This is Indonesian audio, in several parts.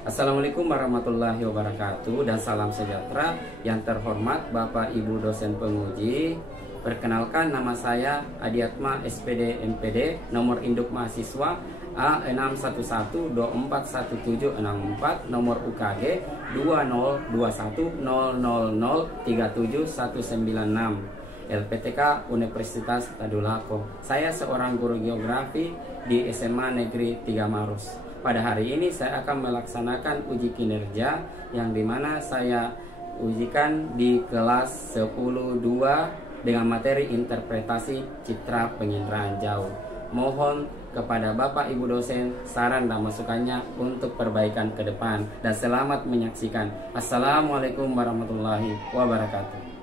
Assalamualaikum warahmatullahi wabarakatuh dan salam sejahtera yang terhormat Bapak Ibu dosen penguji. Perkenalkan, nama saya Adiatma SPD MPD, nomor induk mahasiswa A611241764, nomor UKG 202100037196, LPTK Universitas Tadulako. Saya seorang guru geografi di SMA Negeri 3 Maros. Pada hari ini saya akan melaksanakan uji kinerja yang dimana saya ujikan di kelas 10.2 dengan materi interpretasi citra penginderaan jauh. Mohon kepada Bapak Ibu dosen saran dan masukannya untuk perbaikan ke depan, dan selamat menyaksikan. Assalamualaikum warahmatullahi wabarakatuh.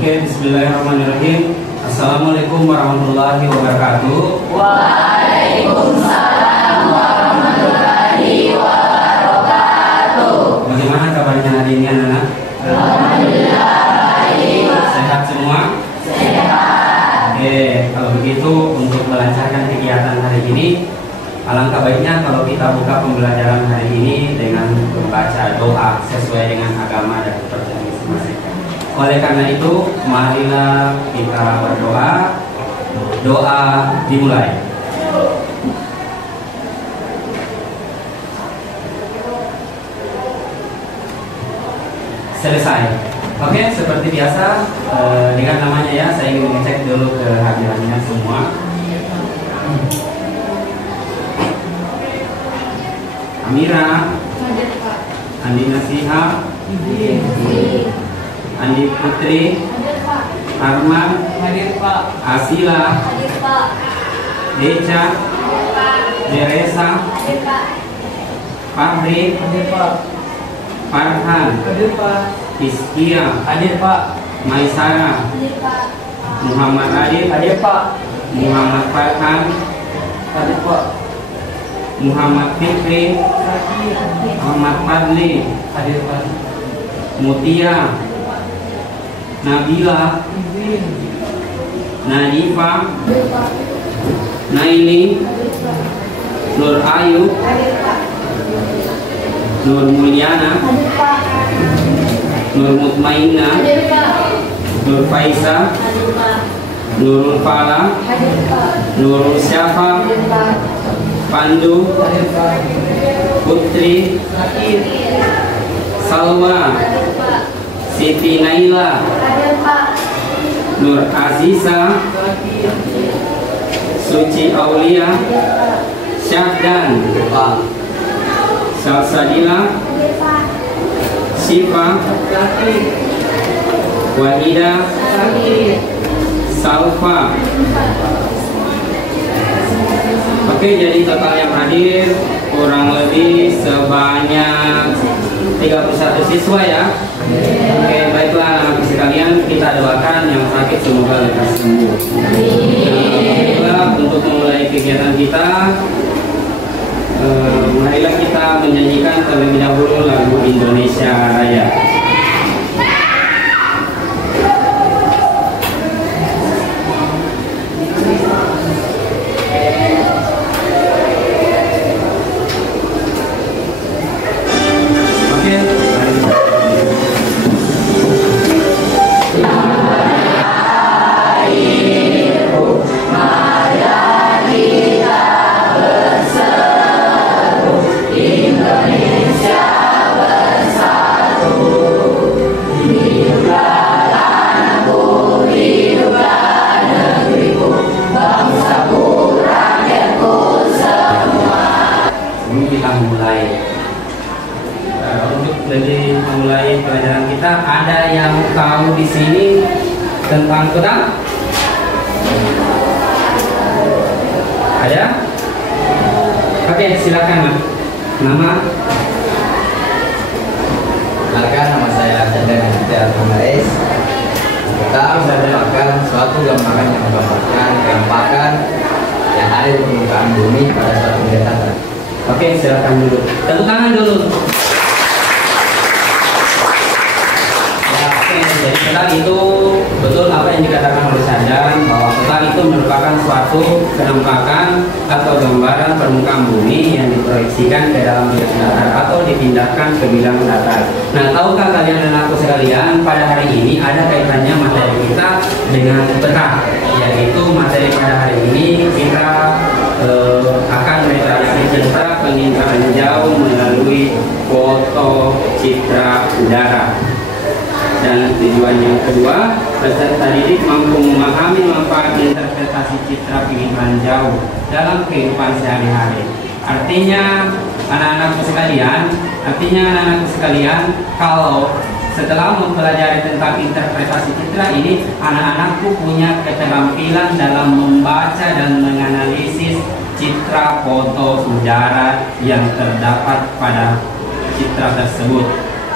Oke, bismillahirrahmanirrahim. Assalamualaikum warahmatullahi wabarakatuh. Waalaikumsalam warahmatullahi wabarakatuh. Bagaimana kabarnya hari ini anak-anak? Alhamdulillah baik. Sehat semua? Sehat. Oke, kalau begitu untuk melancarkan kegiatan hari ini, alangkah baiknya kalau kita buka pembelajaran hari ini dengan membaca doa sesuai dengan agama dan kepercayaan masing-masing. Oleh karena itu, marilah kita berdoa. Doa dimulai. Selesai. Oke, seperti biasa, dengan namanya ya, saya ingin mengecek dulu kehadirannya semua. Amira, Andi Nasiha, Andi Putri, Arman, Asila, Deca, Deresa, Fahri, Farhan, Iskia, Maisara, Muhammad Adit, Muhammad Farhan, Muhammad Fikri, Muhammad Fadli, Mutia, Nabila, Nadifa, Naili, Nur Ayu, Nur Mulyana, Nur Mutmainna, Nur Faisa, Nurul Fala, Nurul Syafa, Pandu, Putri, Salwa, Siti Naila, Nur Aziza, Suci Aulia, Syahdan, Salsadila, Sifa, Wahida, Salfa. Oke, jadi total yang hadir kurang lebih sebanyak 31 siswa ya. Oke, baiklah anak sekalian, kita doakan yang sakit semoga lekas sembuh. Baiklah, untuk memulai kegiatan kita, marilah kita menyanyikan terlebih dahulu lagu Indonesia Raya. Jadi mulai pelajaran kita, ada yang tahu di sini tentang pedang? Ada? Oke, silakan. Nama? Perkenalkan, nama saya Chandra Aditya Mares. Kita bisa menggunakan suatu gambaran yang menggambarkan kerompakan yang ada di permukaan bumi pada suatu kegiatan. Oke, silakan dulu. Tepuk tangan dulu. Jadi pedang itu betul apa yang dikatakan oleh Sarjan, bahwa pedang itu merupakan suatu penampakan atau gambaran permukaan bumi yang diproyeksikan ke dalam bidang datar atau dipindahkan ke bidang datar. Nah, tahukah kalian dan aku sekalian, pada hari ini ada kaitannya materi kita dengan peta, yaitu materi pada hari ini kita akan mempelajari tentang penginderaan jauh melalui foto citra udara. Dan tujuan yang kedua, peserta didik mampu memahami manfaat interpretasi citra penginderaan jauh dalam kehidupan sehari-hari. Artinya anak-anakku sekalian, kalau setelah mempelajari tentang interpretasi citra ini, anak-anakku punya keterampilan dalam membaca dan menganalisis citra foto udara yang terdapat pada citra tersebut.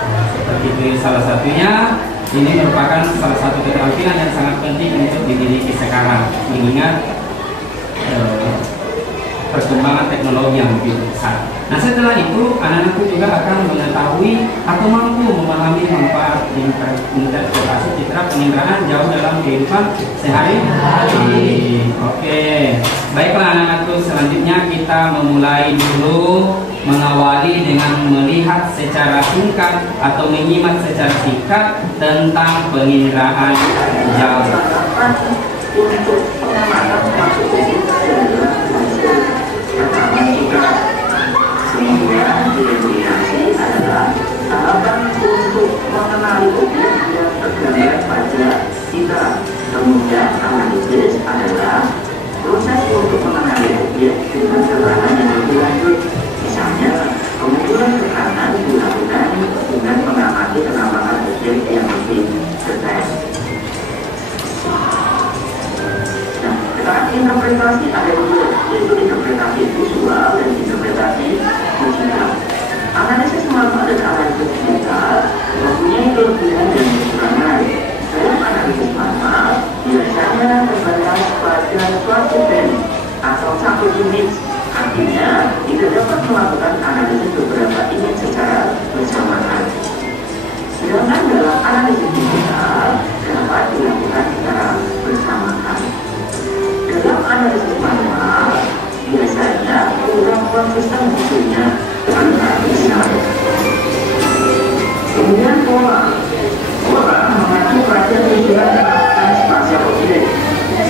Seperti itu salah satunya, ini merupakan salah satu keterampilan yang sangat penting untuk dimiliki sekarang, mengingat perkembangan teknologi yang begitu besar. Nah, setelah itu anak-anakku juga akan mengetahui atau mampu memahami manfaat interpretasi citra penginderaan jauh dalam kehidupan sehari-hari. Oke, baiklah anak-anakku, selanjutnya kita memulai dulu mengawali dengan melihat secara singkat atau menyimak secara singkat tentang penginderaan jauh. Untuk pengamatan masuk sehingga didefinisi adalah tahapan untuk mengenali objek yang tergambar pada citra. Kemudian analisis adalah proses untuk mengenali objek dengan cara yang lebih lanjut. Misalnya, pengumpulan tekanan dilakukan dengan mengamati penampakan objek yang lebih detail. Nah, sekarang interpretasi ada dua, yaitu interpretasi visual dan interpretasi digital. Analisis manual dan analisis digital mempunyai kelebihan dan kekurangan. Dalam analisis manual, biasanya terbatas pada suatu band atau satu image. Artinya, tidak dapat melakukan analisis beberapa image secara bersamaan. Sedangkan dalam analisis digital dapat dilakukan secara bersamaan. Dalam analisis manual, biasanya kurang konsisten hasilnya antara misalnya. Kemudian pola mengacu pada tujuan dan spasial objek.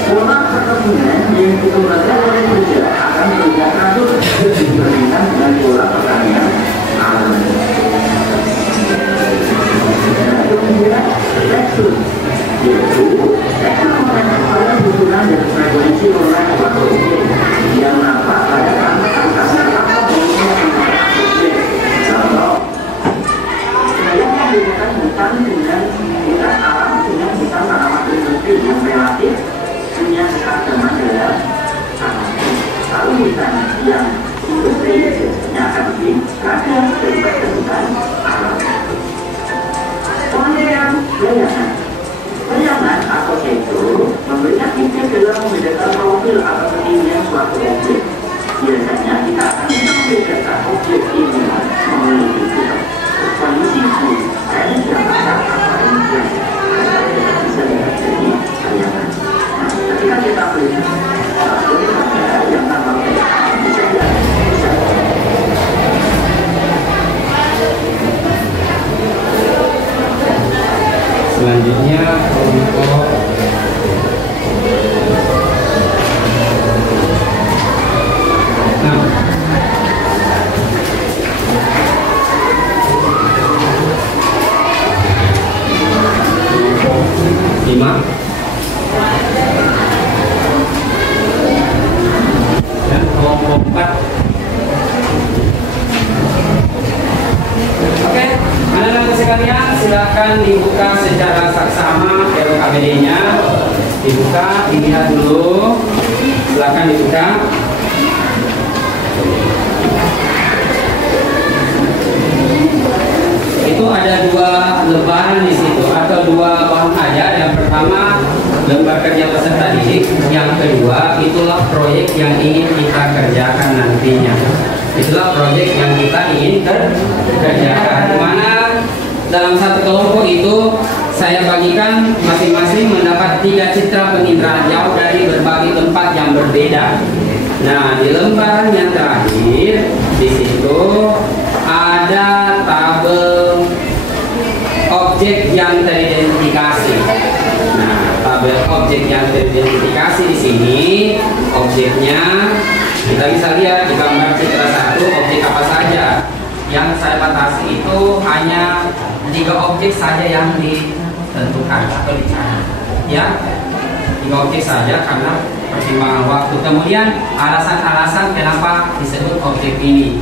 Pola perkebunan yang dikembangkan oleh kerja akan berbeda teratur dibandingkan dengan pola pertanian alam. Kemudian tekstur, yaitu tekstur mengacu pada hubungan dan frekuensi oleh suatu objek yang nampak pada angkasa atau bentuknya objek. Contoh, saya membedakan hutan dengan hutan alam dengan hutan tanaman industri yang relatif punya kesamaan dalam tanaman. Lalu hutan yang industri biasanya akan lebih kadang daripada hutan alam. Kemudian bayangan atau itu memberikan inti dalam membedakan profil atau ketinggian suatu objek. Biasanya kita akan bisa membedakan objek ini memiliki kondisi dan jangka atau emisi. Kita bisa lihat dari bayangan. Nah, ketika kita melihat satu yang namanya bisa Selanjutnya untuk lima dan kelompok 4. Oke, anak-anak sekalian, silakan dibuka secara saksama LKPD-nya. Dibuka, dilihat dulu. Silakan dibuka. Itu ada dua lembaran di situ atau dua bahan ajar. Yang pertama lembar kerja peserta didik, yang kedua itulah proyek yang ingin kita kerjakan nantinya. Itulah proyek yang kita ingin kerjakan, di mana dalam satu kelompok itu saya bagikan masing-masing mendapat 3 citra penginderaan jauh dari berbagai tempat yang berbeda. Nah, di lembaran yang terakhir di situ ada tabel objek yang teridentifikasi. Nah, tabel objek yang teridentifikasi di sini objeknya kita bisa lihat di gambar citra 1 objek apa saja. Yang saya batasi itu hanya 3 objek saja yang ditentukan atau dicari. Ya, 3 objek saja karena pertimbangan waktu. Kemudian alasan-alasan kenapa disebut objek ini.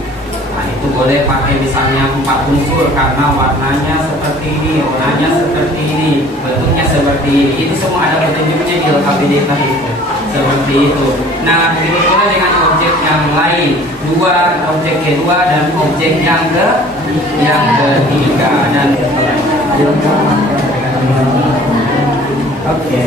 Nah, itu boleh pakai misalnya 4 unsur karena warnanya seperti ini, warnanya seperti ini, bentuknya seperti ini. Itu semua ada petunjuknya di LKPD tadi itu. Seperti itu. Nah, begitu pula dengan objek yang lain, 2 objek kedua dan objek yang ketiga dan oke.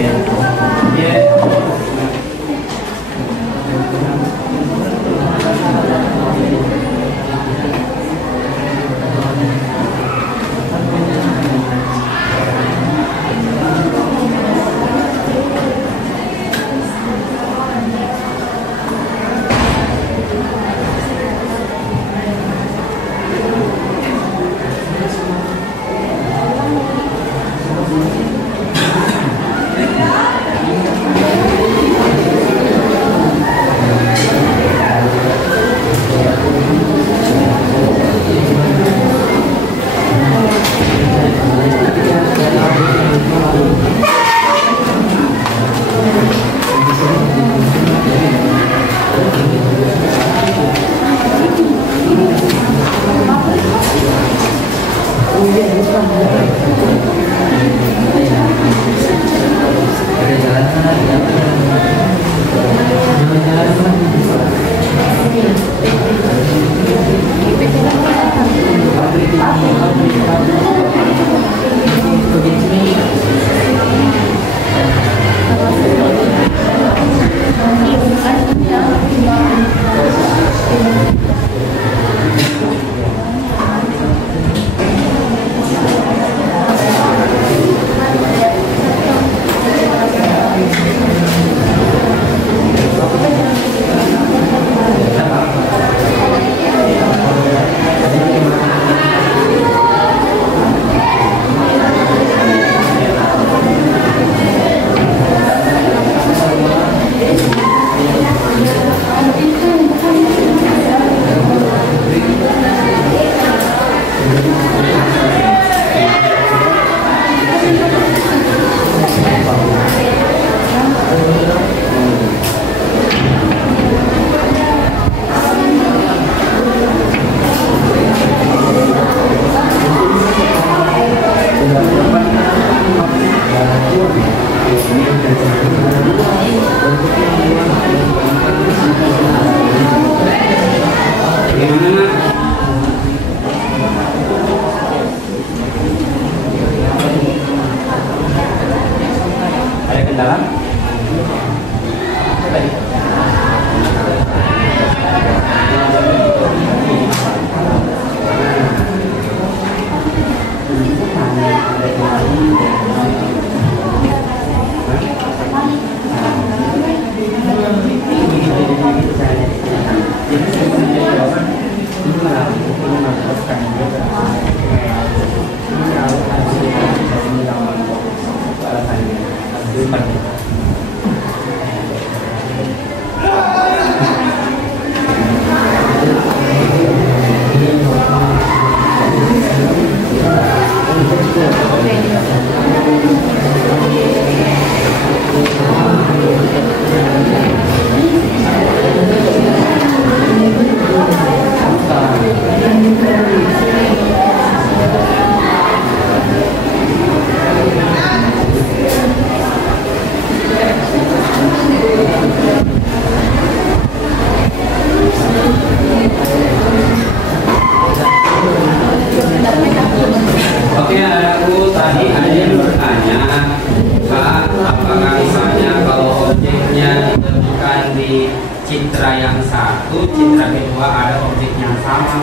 citra yang satu, citra kedua ada objek yang sama?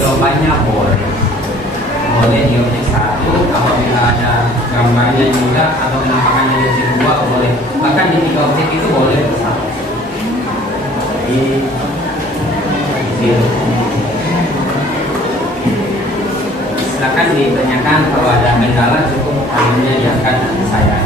Jawabannya boleh. boleh di objek 1, apabila ada gambarnya juga atau penampakannya di objek 2 boleh, bahkan di 3 objek itu boleh bersama. Silakan ditanyakan, kalau ada kendala cukup tangannya diangkat saya.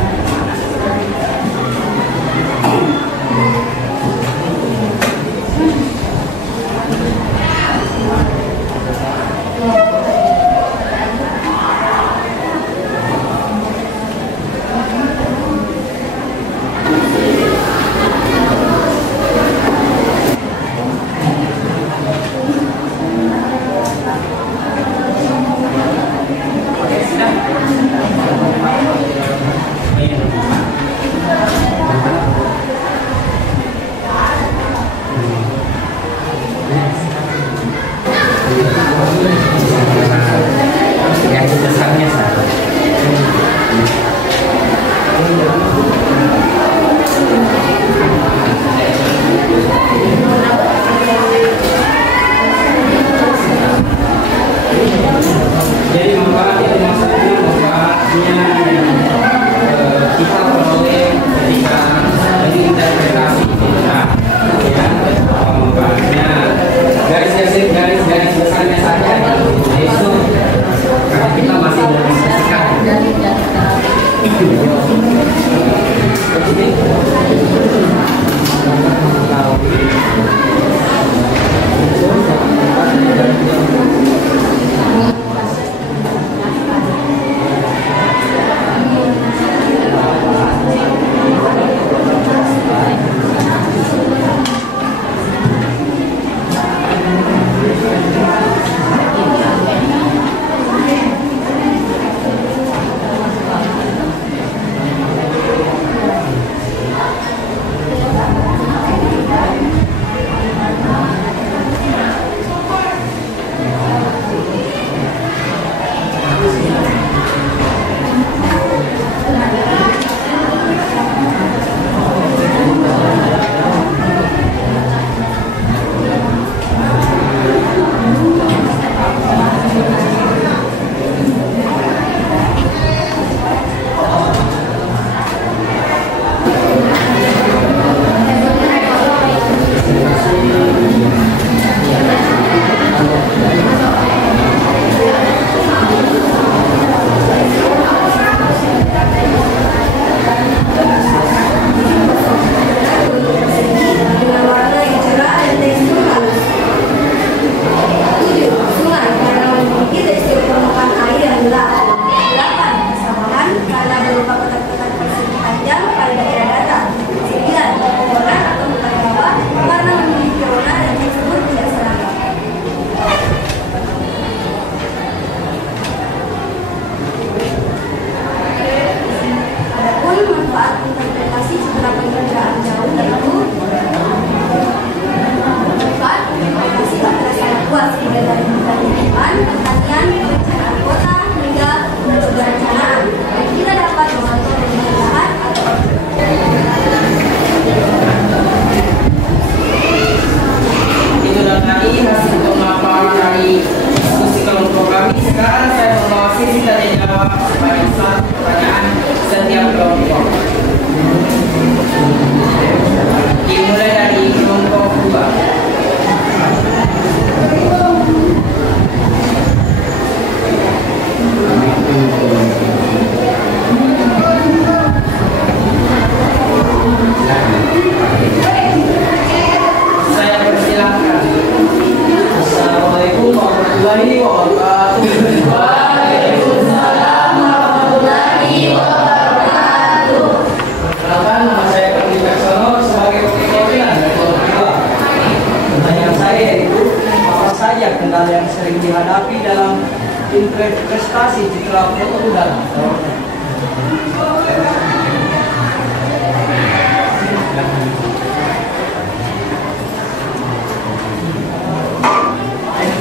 Prestasi citra foto udara.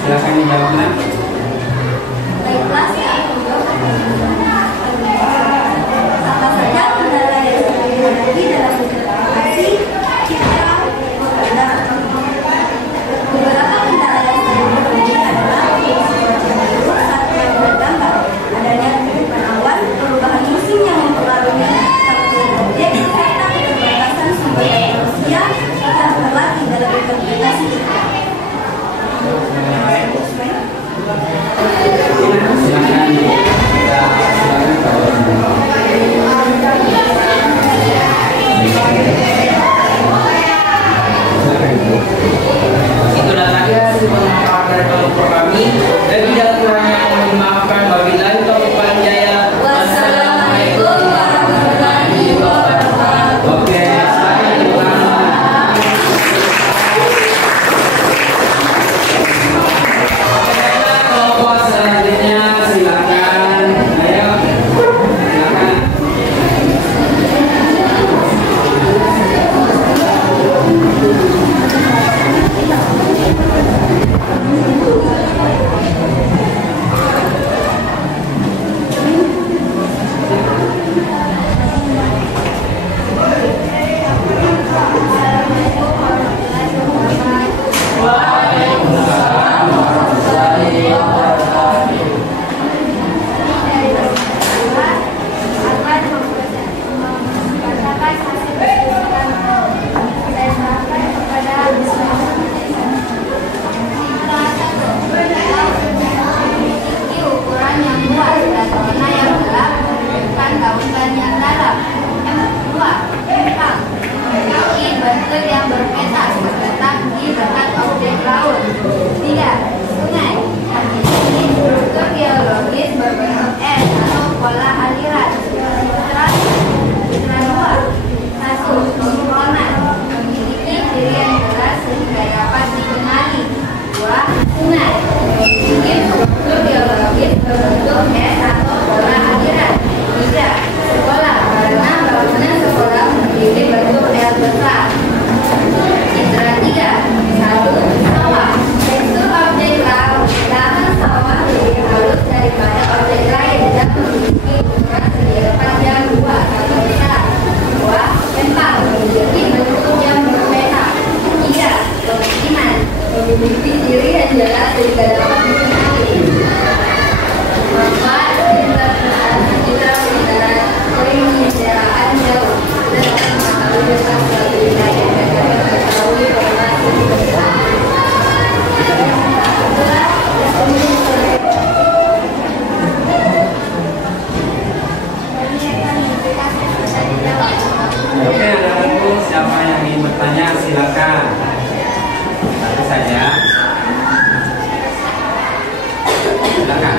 Silakan dijawabnya. Baiklah, apa saja kendala yang sedang dihadapi dalam interpretasi citra foto udara? Beberapa kendala yang sedang dihadapi adalah fungsi wajah buruk saat mengambil gambar Silakan kita silakan kalau Itulah tadi pemaparan dari kelompok kami, dan tidak kurangnya kami maafkan. Wabillahi taufiq wal hidayah. Wassalamualaikum warahmatullahi wabarakatuh. Oke, silakan diulang. Kelompok selanjutnya silakan. Ayo, silakan. Oke, anak-anakku, siapa yang ingin bertanya silakan. Satu saja. Silakan.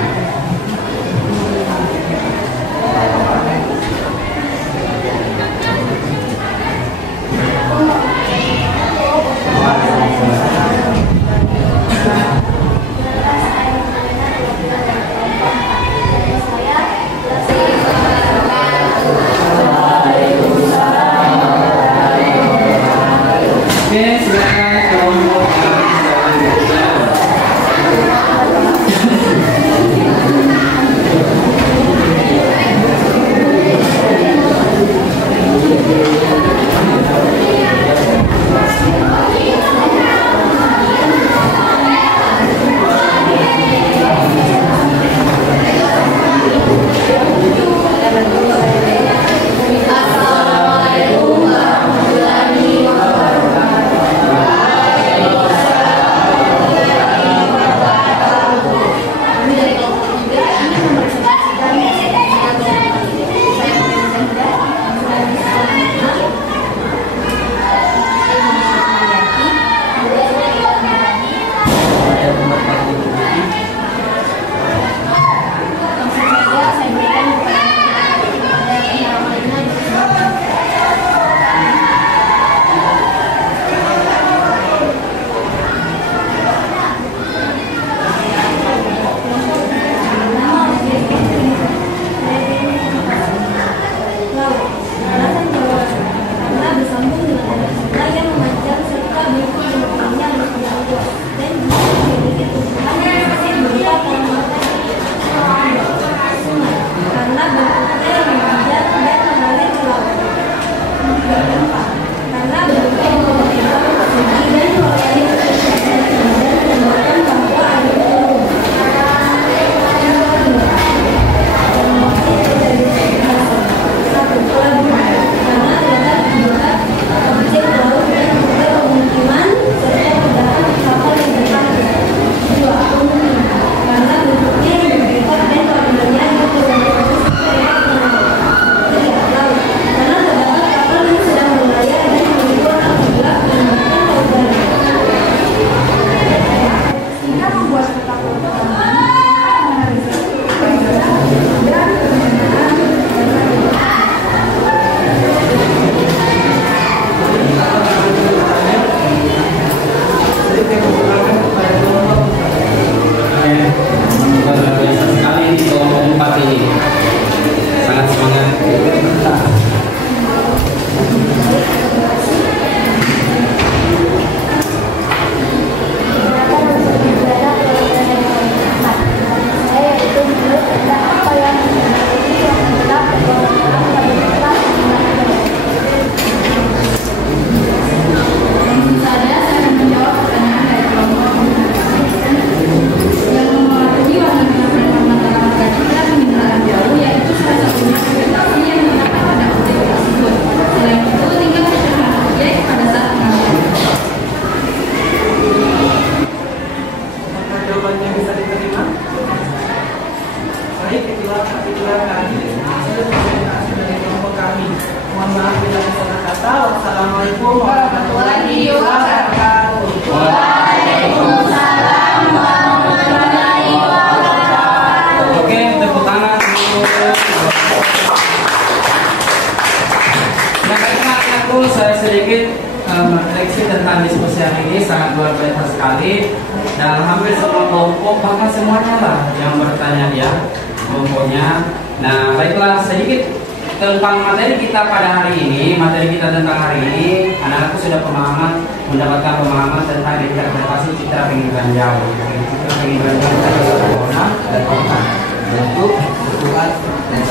besar sekali, dan hampir semua kelompok, bahkan semuanya lah yang bertanya ya kelompoknya. Nah, baiklah, sedikit tentang materi kita pada hari ini. Materi kita tentang hari ini, anak-anakku sudah mendapatkan pemahaman tentang interpretasi citra pinggiran jauh. Citra pinggiran jauh warna dan warna, bentuk, ukuran, dan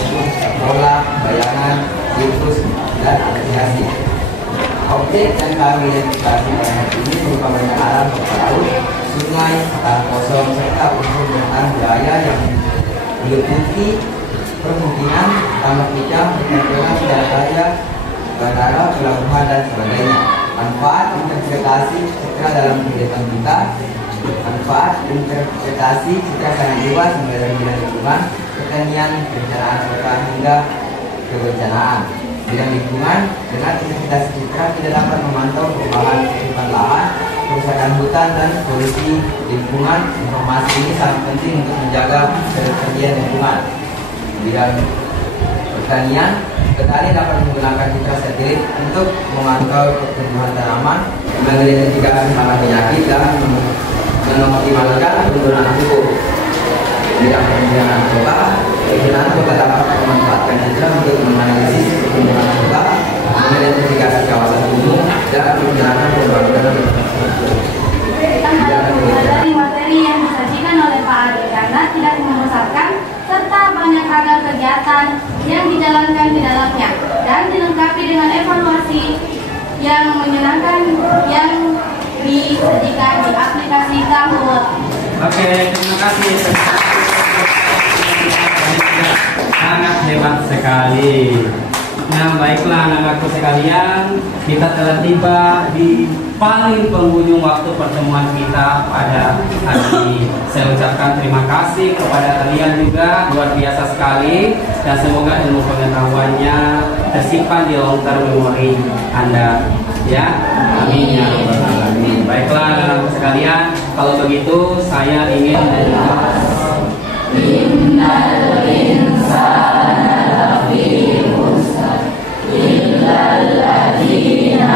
pola, bayangan, siklus, dan asosiasi. Objek yang kami identifikasi pada hari ini berupa banyak alam laut, sungai, tanah kosong, serta unsur dan budaya yang meliputi permungkinan, tambak ikan, pertempuran, jalan raya, bandara, pelabuhan, dan sebagainya. Manfaat interpretasi citra dalam kehidupan kita. Manfaat interpretasi citra sangat luas, mulai dari bidang lingkungan, pertanian, perencanaan kota hingga kebencanaan. Bidang lingkungan, dengan interpretasi citra tidak dapat memantau perubahan kehidupan lahan, kerusakan hutan, dan polusi lingkungan. Informasi ini sangat penting untuk menjaga kelestarian lingkungan. Bidang pertanian, petani dapat menggunakan citra satelit untuk memantau pertumbuhan tanaman, mengidentifikasi hama penyakit, dan mengoptimalkan penggunaan pupuk. Bidang pengembangan kota, pengembangan kota dapat memanfaatkan citra untuk menganalisis pertumbuhan kota, mengidentifikasi kawasan kumuh, dan menggunakan pembangunan infrastruktur. Materi yang disajikan oleh Pak Adi karena tidak membosankan serta banyak ragam kegiatan yang dijalankan di dalamnya dan dilengkapi dengan evaluasi yang menyenangkan yang disajikan di aplikasi Kahoot. Oke, terima kasih. Sangat hebat sekali. Nah, baiklah anak-anakku sekalian, kita telah tiba di paling penghujung waktu pertemuan kita pada hari ini. Saya ucapkan terima kasih kepada kalian juga, luar biasa sekali, dan semoga ilmu pengetahuannya tersimpan di long-term memori Anda. Ya, amin ya rabbal alamin. Baiklah anak-anakku sekalian, kalau begitu saya ingin Innal insana lafi khusr illa alladziina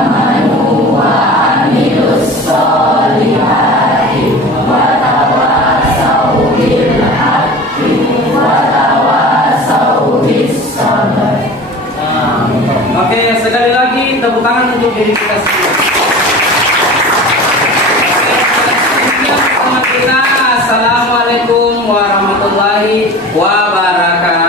amanu wa 'amilus sholihati wa tawassaw bil haqqi wa tawassaw bis sabr. Oke, sekali lagi tepuk tangan untuk diri kita semua. Assalamualaikum warahmatullahi wabarakatuh.